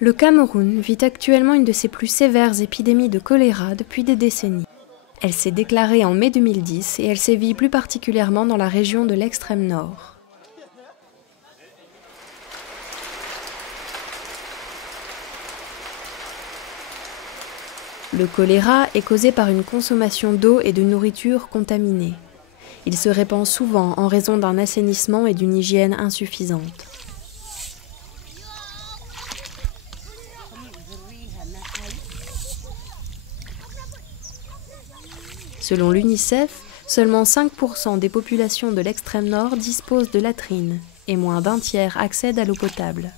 Le Cameroun vit actuellement une de ses plus sévères épidémies de choléra depuis des décennies. Elle s'est déclarée en mai 2010 et elle sévit plus particulièrement dans la région de l'extrême nord. Le choléra est causé par une consommation d'eau et de nourriture contaminée. Il se répand souvent en raison d'un assainissement et d'une hygiène insuffisante. Selon l'UNICEF, seulement 5% des populations de l'extrême nord disposent de latrines et moins d'un tiers accèdent à l'eau potable.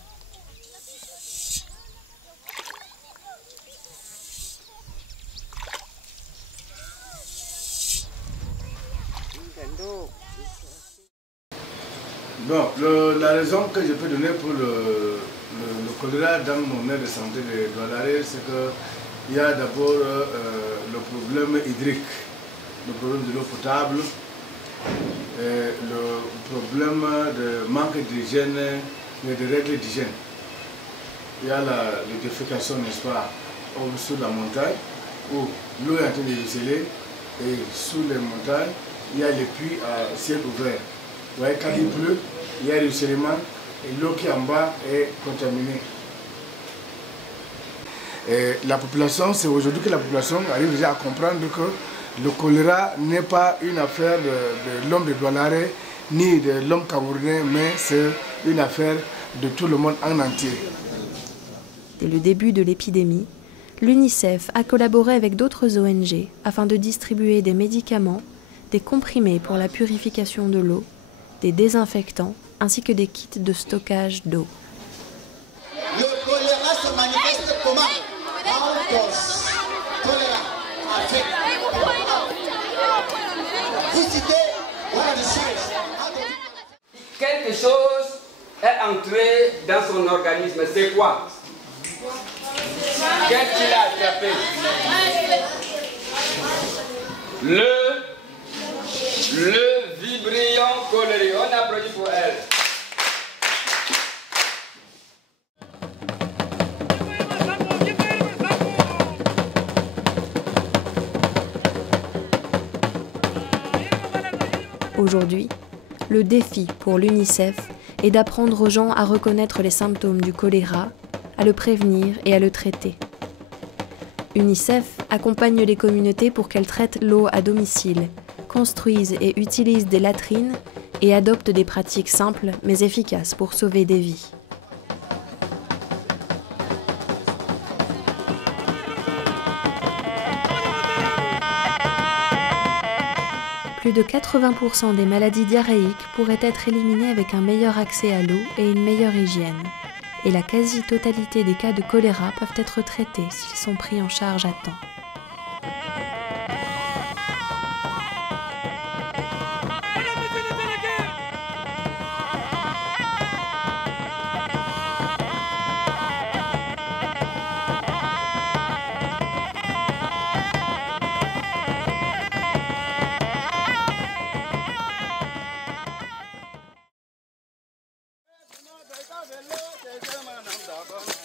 Bon, la raison que je peux donner pour le choléra dans mon aire de santé de Douala, c'est qu'il y a d'abord le problème hydrique, le problème de l'eau potable, le problème de manque d'hygiène et de règles d'hygiène. Il y a la défécation, n'est-ce pas, au-dessus de la montagne, où l'eau est en train de ruisseler, et sous les montagnes, il y a les puits à ciel ouvert. Vous voyez, quand il pleut, il y a ruissellement et l'eau qui est en bas est contaminée. Et la population, c'est aujourd'hui que la population arrive déjà à comprendre que le choléra n'est pas une affaire de l'homme de Douala ni de l'homme camerounais, mais c'est une affaire de tout le monde en entier. Dès le début de l'épidémie, l'UNICEF a collaboré avec d'autres ONG afin de distribuer des médicaments, des comprimés pour la purification de l'eau, des désinfectants ainsi que des kits de stockage d'eau. Le choléra se manifeste comment? Vous citez quelque chose est entré dans son organisme. C'est quoi? Qu'est-ce qu'il a attrapé? Le Vibrio cholérique. On applaudit pour elle. Aujourd'hui, le défi pour l'UNICEF est d'apprendre aux gens à reconnaître les symptômes du choléra, à le prévenir et à le traiter. UNICEF accompagne les communautés pour qu'elles traitent l'eau à domicile, construisent et utilisent des latrines et adoptent des pratiques simples mais efficaces pour sauver des vies. Plus de 80% des maladies diarrhéiques pourraient être éliminées avec un meilleur accès à l'eau et une meilleure hygiène. Et la quasi-totalité des cas de choléra peuvent être traités s'ils sont pris en charge à temps. Come on.